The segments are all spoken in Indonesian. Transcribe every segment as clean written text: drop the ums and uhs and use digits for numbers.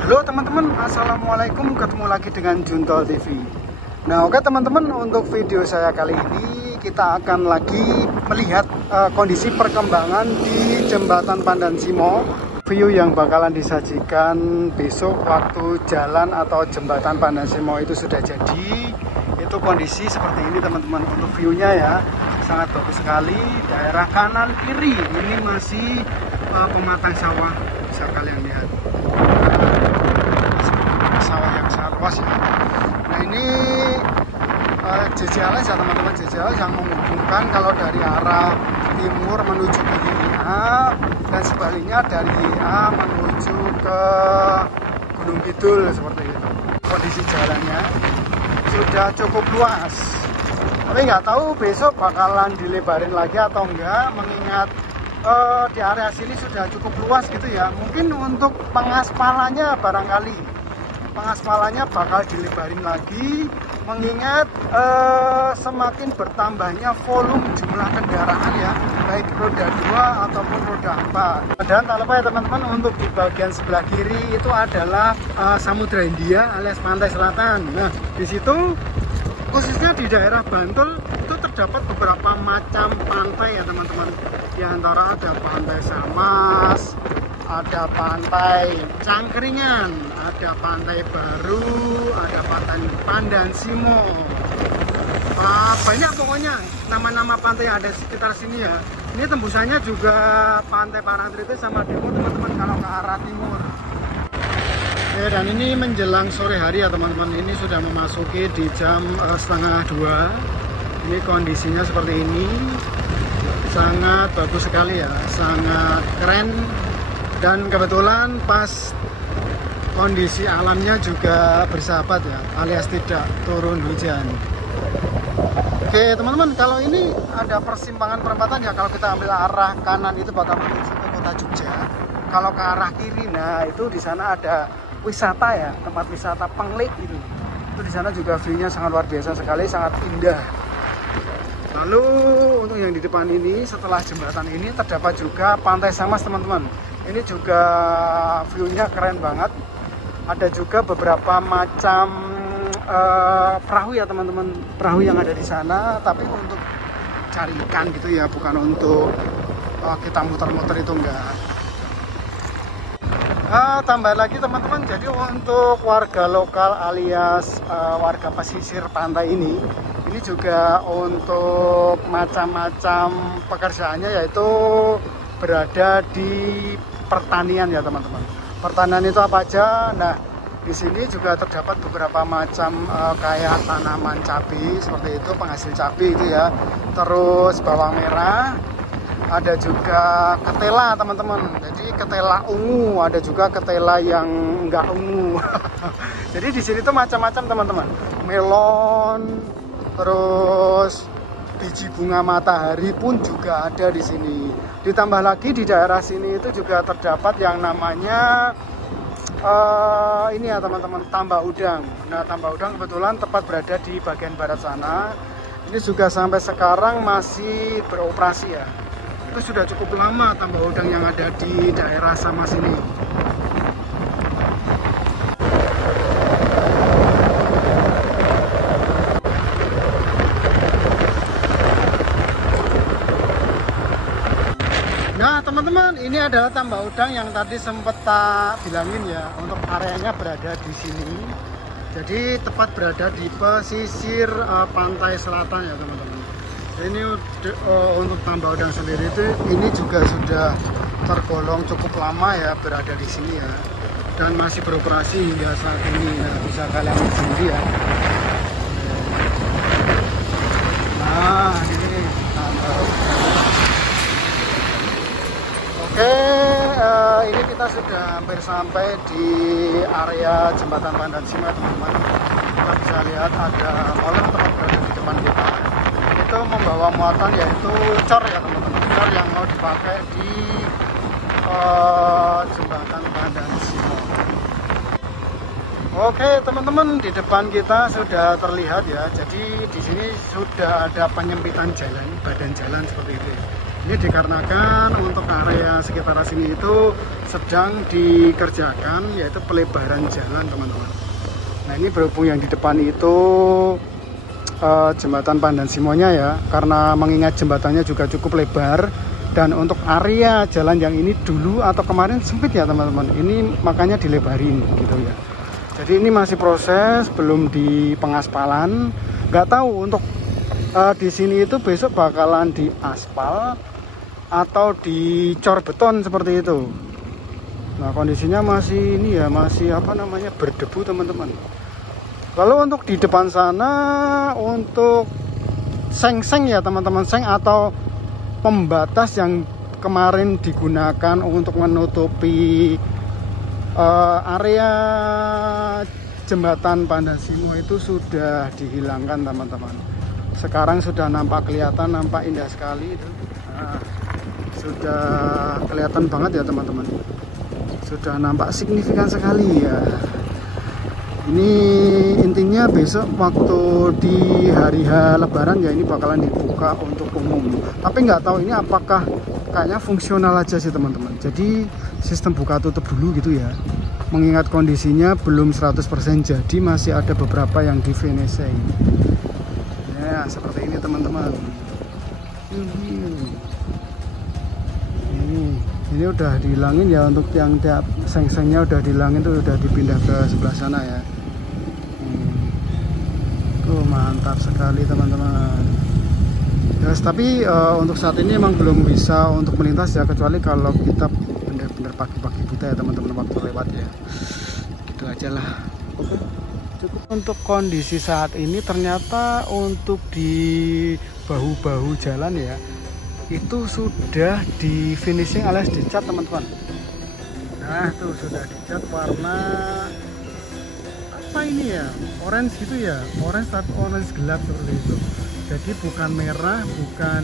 Halo teman-teman, assalamualaikum, ketemu lagi dengan Juntol TV. Nah oke teman-teman, untuk video saya kali ini kita akan lagi melihat kondisi perkembangan di Jembatan Pandansimo. View yang bakalan disajikan besok waktu jalan atau Jembatan Pandansimo itu sudah jadi. Itu kondisi seperti ini teman-teman, untuk viewnya ya sangat bagus sekali. Daerah kanan kiri ini masih pematang sawah, bisa kalian lihat. Sawah yang sangat luas ya. Nah ini JJLS ya teman-teman, JJLS yang menghubungkan kalau dari arah timur menuju ke YIA dan sebaliknya dari YIA menuju ke Gunung Kidul seperti itu. Kondisi jalannya sudah cukup luas, tapi nggak tahu besok bakalan dilebarin lagi atau enggak, mengingat di area sini sudah cukup luas gitu ya. Mungkin untuk pengaspalannya barangkali pengaspalannya bakal dilebarin lagi, mengingat semakin bertambahnya volume jumlah kendaraan ya, baik roda 2 ataupun roda 4. Dan tak lupa ya teman-teman, untuk di bagian sebelah kiri itu adalah Samudra Hindia alias pantai selatan. Nah di situ khususnya di daerah Bantul itu terdapat beberapa macam pantai ya teman-teman. Di antara ada pantai Samas, ada pantai Cangkringan, ada pantai Baru, ada pantai Pandansimo. Banyak pokoknya nama-nama pantai yang ada sekitar sini ya. Ini tembusannya juga pantai Parangtritis sama Demo teman-teman kalau ke arah timur. Oke, dan ini menjelang sore hari ya teman-teman. Ini sudah memasuki di jam setengah 2. Ini kondisinya seperti ini. Sangat bagus sekali ya, sangat keren. Dan kebetulan pas kondisi alamnya juga bersahabat ya, alias tidak turun hujan. Oke teman-teman, kalau ini ada persimpangan perempatan ya. Kalau kita ambil arah kanan itu bakal menuju ke kota Jogja. Kalau ke arah kiri, nah itu di sana ada wisata ya, tempat wisata Penglik itu. Itu di sana juga view-nya sangat luar biasa sekali, sangat indah. Lalu untuk yang di depan ini, setelah jembatan ini terdapat juga pantai Samas teman-teman. Ini juga view-nya keren banget. Ada juga beberapa macam perahu ya teman-teman, perahu yang ada di sana, tapi untuk cari ikan gitu ya, bukan untuk kita muter-muter, itu enggak. Tambah lagi teman-teman, jadi untuk warga lokal alias warga pesisir pantai ini juga untuk macam-macam pekerjaannya yaitu berada di pertanian ya teman-teman. Pertanian itu apa aja? Nah di sini juga terdapat beberapa macam kayak tanaman cabai seperti itu, penghasil cabai itu ya. Terus bawang merah, ada juga ketela teman-teman. Jadi ketela ungu, ada juga ketela yang enggak ungu. Jadi di sini tuh macam-macam teman-teman. Melon, terus biji bunga matahari pun juga ada di sini. Ditambah lagi di daerah sini itu juga terdapat yang namanya ini ya teman-teman, tambak udang. Nah tambak udang kebetulan tepat berada di bagian barat sana. Ini juga sampai sekarang masih beroperasi ya. Itu sudah cukup lama tambak udang yang ada di daerah Samas ini. Nah teman-teman, ini adalah tambak udang yang tadi sempat tak bilangin ya, untuk areanya berada di sini. Jadi tepat berada di pesisir pantai selatan ya teman-teman. Ini untuk tambak udang sendiri itu ini juga sudah tergolong cukup lama ya berada di sini ya, dan masih beroperasi hingga saat ini. Nah bisa kalian lihat sendiri ya. Nah ini tambak. Oke, ini kita sudah hampir sampai di area Jembatan Pandansimo teman-teman. Kita bisa lihat ada molen tepat berada di depan kita. Itu membawa muatan yaitu cor ya teman-teman, cor yang mau dipakai di Jembatan Pandansimo. Oke teman-teman, di depan kita sudah terlihat ya. Jadi di sini sudah ada penyempitan jalan, badan jalan seperti itu. Ini dikarenakan untuk area sekitar sini itu sedang dikerjakan, yaitu pelebaran jalan teman-teman. Nah ini berhubung yang di depan itu jembatan Pandan Simonya ya, karena mengingat jembatannya juga cukup lebar, dan untuk area jalan yang ini dulu atau kemarin sempit ya teman-teman, ini makanya dilebarin gitu ya. Jadi ini masih proses, belum di pengaspalan. Nggak tahu untuk di sini itu besok bakalan diaspal atau dicor beton seperti itu. Nah kondisinya masih ini ya, masih apa namanya, berdebu teman-teman. Lalu untuk di depan sana untuk seng-seng ya teman-teman, seng atau pembatas yang kemarin digunakan untuk menutupi area jembatan Pandan Simo itu sudah dihilangkan teman-teman. Sekarang sudah nampak kelihatan, nampak indah sekali itu. Nah, sudah kelihatan banget ya teman-teman. Sudah nampak signifikan sekali ya. Ini intinya besok waktu di hari H Lebaran ya, ini bakalan dibuka untuk umum. Tapi nggak tahu ini apakah, kayaknya fungsional aja sih teman-teman. Jadi sistem buka tutup dulu gitu ya. Mengingat kondisinya belum 100% jadi masih ada beberapa yang di finishing. Ya seperti ini teman-teman. Ini udah dihilangin ya, untuk yang tiap seng-sengnya udah dihilangin tuh, udah dipindah ke sebelah sana ya. Mantap sekali teman-teman. Yes, tapi untuk saat ini emang belum bisa untuk melintas ya, kecuali kalau kita benar-benar pagi-pagi buta ya teman-teman, waktu lewat ya. Gitu aja lah. Oke, cukup untuk kondisi saat ini. Ternyata untuk di bahu-bahu jalan ya, itu sudah di finishing alias dicat teman-teman. Nah tuh sudah dicat warna apa ini ya, orange gitu ya, orange tapi orange gelap seperti itu. Jadi bukan merah, bukan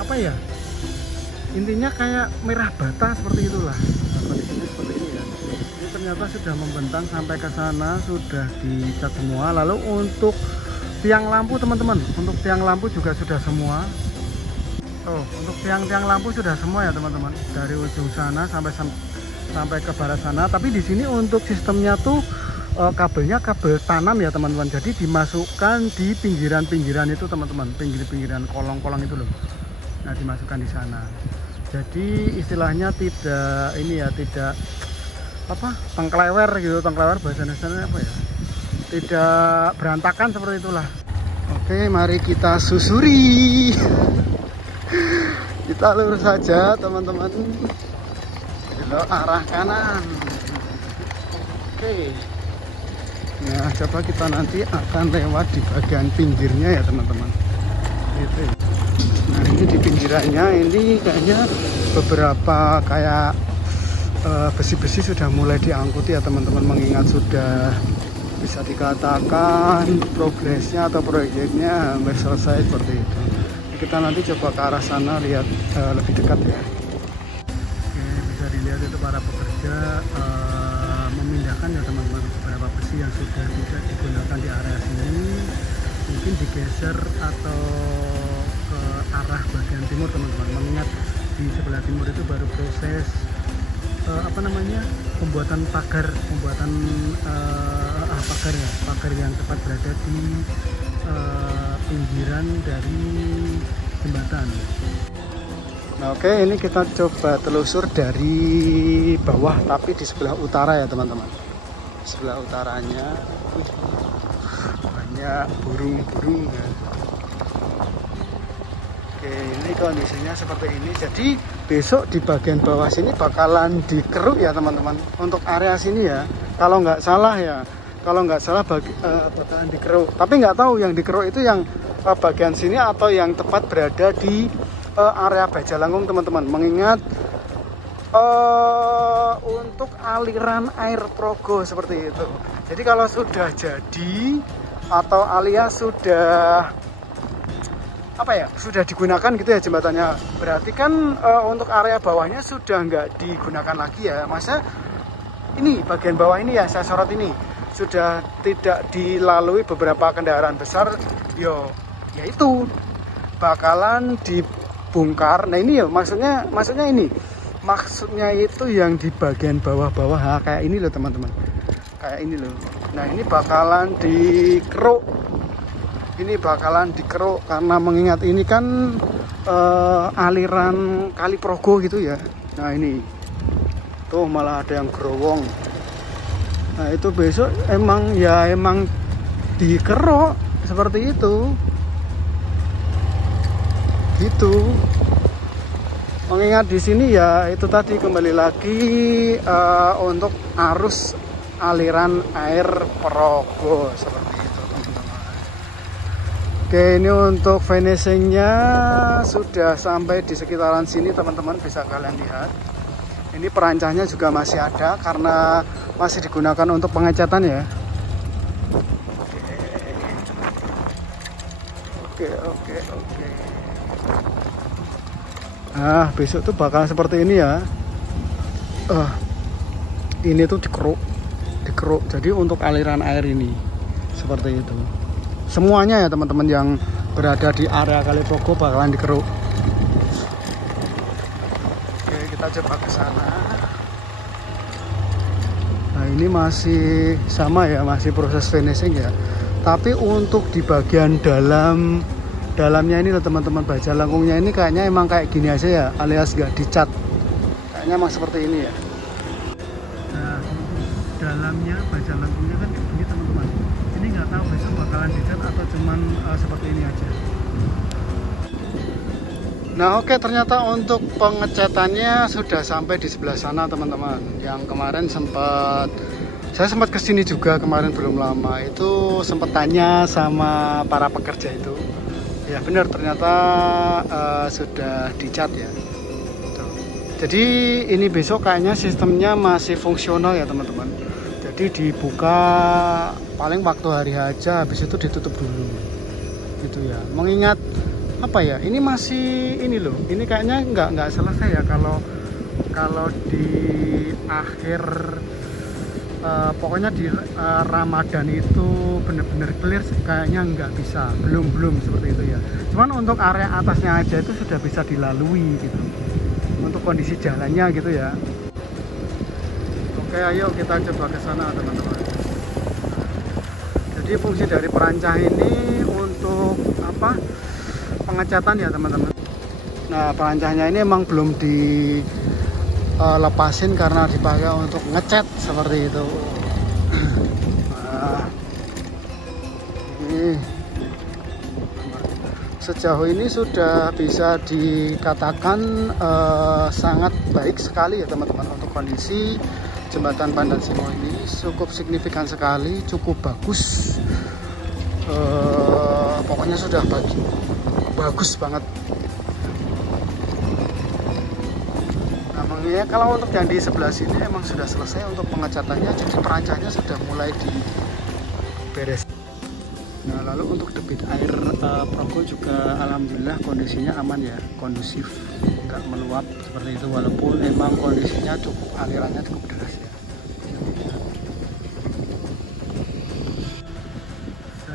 apa ya, intinya kayak merah bata seperti itulah. Nah, kondisinya seperti ini ya. Ini ternyata sudah membentang sampai ke sana, sudah dicat semua. Lalu untuk tiang lampu teman-teman, untuk tiang lampu juga sudah semua. Oh, untuk tiang-tiang lampu sudah semua ya teman-teman, dari ujung sana sampai ke barat sana. Tapi di sini untuk sistemnya tuh kabelnya kabel tanam ya teman-teman. Jadi dimasukkan di pinggiran-pinggiran itu teman-teman, pinggir-pinggiran kolong-kolong itu loh. Nah dimasukkan di sana. Jadi istilahnya tidak ini ya, tidak apa, tengklewer gitu, tengklewer bahasa Indonesia apa ya, tidak berantakan seperti itulah. Oke, mari kita susuri. Kita lurus saja teman-teman, belok arah kanan. Oke. Nah coba kita nanti akan lewat di bagian pinggirnya ya teman-teman. Gitu. Nah ini di pinggirannya ini kayaknya beberapa kayak besi-besi sudah mulai diangkuti ya teman-teman, mengingat sudah bisa dikatakan progresnya atau proyeknya hampir selesai seperti itu. Kita nanti coba ke arah sana, lihat lebih dekat ya. Oke, bisa dilihat itu para pekerja memindahkan ya teman-teman beberapa besi yang sudah tidak digunakan di area sini, mungkin digeser atau ke arah bagian timur teman-teman, mengingat di sebelah timur itu baru proses apa namanya, pembuatan pagar, pembuatan pagar ya, pagar yang tepat berada di pinggiran dari jembatan. Nah, oke, ini kita coba telusur dari bawah tapi di sebelah utara ya teman-teman. Sebelah utaranya banyak burung-burung ya. Oke, ini kondisinya seperti ini. Jadi besok di bagian bawah sini bakalan dikeruk ya teman-teman, untuk area sini ya, kalau nggak salah ya. Kalau nggak salah bakalan dikeruk, tapi nggak tahu yang dikeruk itu yang bagian sini atau yang tepat berada di area Bajalangkung teman-teman. Mengingat untuk aliran air Progo seperti itu. Jadi kalau sudah jadi atau alias sudah apa ya, sudah digunakan gitu ya jembatannya, berarti kan untuk area bawahnya sudah nggak digunakan lagi ya. Masa ini bagian bawah ini ya, saya sorot ini sudah tidak dilalui beberapa kendaraan besar, yo yaitu bakalan dibongkar. Nah ini ya maksudnya ini. Maksudnya itu yang di bagian bawah-bawah, nah, kayak ini loh teman-teman. Kayak ini loh. Nah ini bakalan dikeruk. Ini bakalan dikeruk karena mengingat ini kan aliran Kali Progo gitu ya. Nah ini tuh malah ada yang gerowong. Nah itu besok emang dikeruk seperti itu. Gitu. Mengingat di sini ya itu tadi kembali lagi untuk arus aliran air Progo seperti itu teman-teman. Oke, ini untuk finishingnya sudah sampai di sekitaran sini teman-teman, bisa kalian lihat. Ini perancahnya juga masih ada karena masih digunakan untuk pengecatan ya. Oke. Nah besok tuh bakal seperti ini ya. Ini tuh dikeruk. Jadi untuk aliran air ini seperti itu. Semuanya ya teman-teman yang berada di area Kali Progo bakalan dikeruk. Oke, kita coba ke sana. Nah ini masih sama ya, masih proses finishing ya. Tapi untuk di bagian dalamnya ini loh teman-teman, baja lengkungnya ini kayaknya emang kayak gini aja ya, alias gak dicat. Kayaknya emang seperti ini ya. Nah, dalamnya baja lengkungnya kan kayak gini teman-teman. Ini nggak tahu besok bakalan dicat atau cuman seperti ini aja. Nah oke, ternyata untuk pengecatannya sudah sampai di sebelah sana teman-teman. Yang kemarin saya sempat kesini juga kemarin belum lama, itu sempat tanya sama para pekerja itu. Ya benar, ternyata sudah dicat ya. Tuh. Jadi ini besok kayaknya sistemnya masih fungsional ya teman-teman. Jadi dibuka paling waktu hari aja, habis itu ditutup dulu. Gitu ya. Mengingat apa ya? Ini masih ini loh. Ini kayaknya nggak selesai ya kalau di akhir pokoknya di Ramadan itu benar-benar clear kayaknya nggak bisa, belum seperti itu ya. Cuman untuk area atasnya aja itu sudah bisa dilalui gitu, untuk kondisi jalannya gitu ya. Oke, ayo kita coba ke sana teman-teman. Jadi fungsi dari perancah ini untuk apa? Pengecatan ya teman-teman. Nah perancahnya ini emang belum lepasin karena dipakai untuk ngecat seperti itu. Nah, ini sejauh ini sudah bisa dikatakan sangat baik sekali ya teman-teman. Untuk kondisi jembatan Pandan Simo ini cukup signifikan sekali, cukup bagus. Pokoknya sudah bagus banget. Ya, kalau untuk yang di sebelah sini emang sudah selesai untuk pengecatannya, jadi perancahnya sudah mulai diberes. Nah lalu untuk debit air Progo juga alhamdulillah kondisinya aman ya, kondusif, nggak meluap seperti itu, walaupun emang kondisinya alirannya cukup deras ya.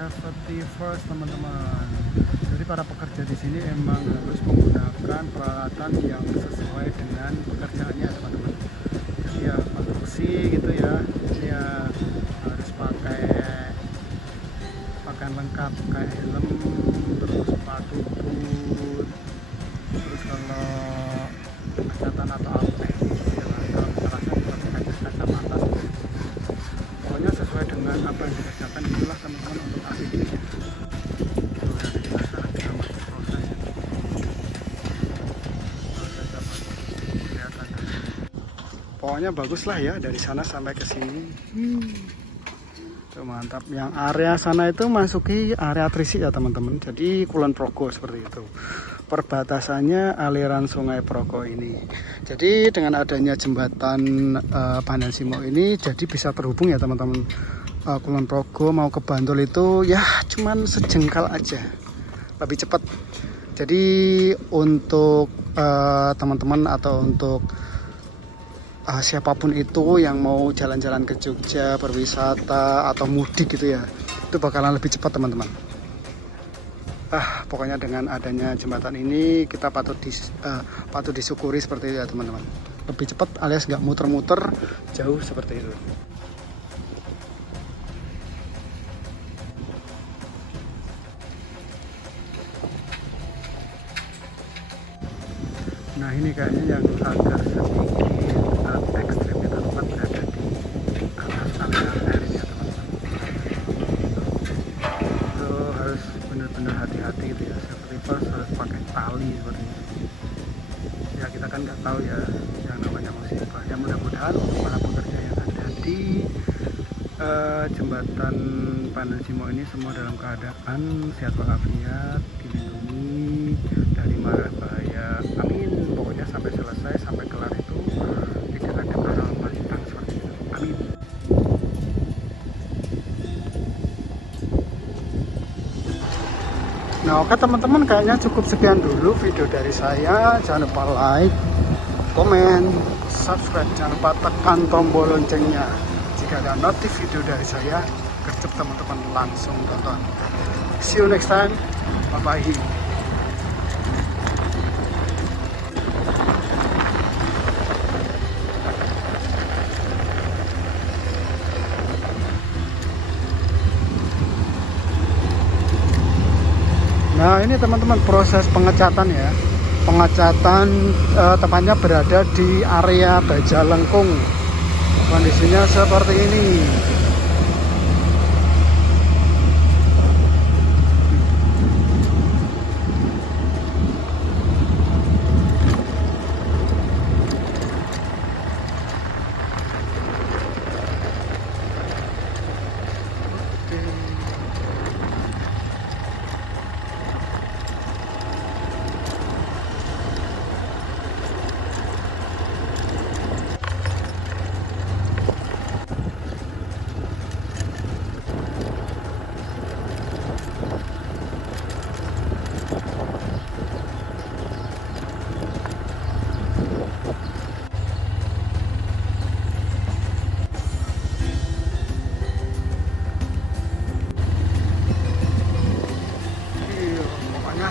Safety first teman-teman. Jadi para pekerja di sini emang harus menggunakan peralatan yang sesuai dengan pekerjaannya teman-teman. Jadi ya konstruksi gitu ya. Jadi ya harus pakai pakaian lengkap kayak helm, terus sepatu boot, terus kalau pengecatan atau apa ya, kalau terasa seperti kacamata. Pokoknya sesuai dengan apa yang dikerjakan itulah teman-teman untuk APD-nya. Pokoknya bagus lah ya dari sana sampai ke sini. Tuh, mantap. Yang area sana itu masuki area Trisik ya teman-teman. Jadi Kulon Progo seperti itu. Perbatasannya aliran Sungai Progo ini. Jadi dengan adanya jembatan Pandan Simo ini, jadi bisa terhubung ya teman-teman. Kulon Progo mau ke Bantul itu ya cuman sejengkal aja, lebih cepat. Jadi untuk teman-teman atau untuk siapapun itu yang mau jalan-jalan ke Jogja, berwisata atau mudik gitu ya, itu bakalan lebih cepat teman-teman. Pokoknya dengan adanya jembatan ini kita patut disyukuri seperti itu ya teman-teman. Lebih cepat alias nggak muter-muter jauh seperti itu. Nah ini kayaknya yang agak sedikit ekstrim ya teman-teman, berada di atas aliran airnya teman-teman. Itu harus benar-benar hati-hati gitu ya, seperti harus pakai tali seperti ini. Ya kita kan nggak tahu ya yang namanya musibah. Ya mudah-mudahan para pekerja yang ada di jembatan Pandan-Simo ini semua dalam keadaan sehat walafiat, dilindungi dari mara bahaya. Amin. Pokoknya sampai selesai, sampai kelar itu tidak ada hal melintang seperti itu. Amin. Nah oke teman-teman, kayaknya cukup sekian dulu video dari saya. Jangan lupa like, komen, subscribe, jangan lupa tekan tombol loncengnya. Jika ada notif video dari saya, gercep teman-teman langsung tonton. See you next time, bye bye. Nah ini teman-teman proses pengecatan ya. Pengecatan tepatnya berada di area Bajalengkung. Kondisinya seperti ini.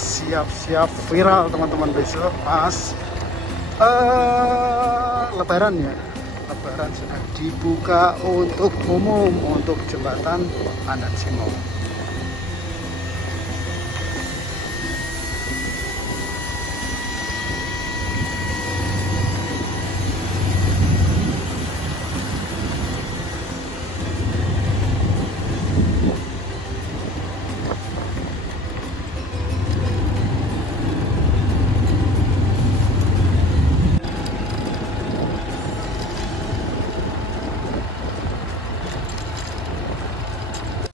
Siap-siap viral teman-teman besok pas Lebaran ya. Lebaran sudah dibuka untuk umum untuk jembatan Pandan-Simo.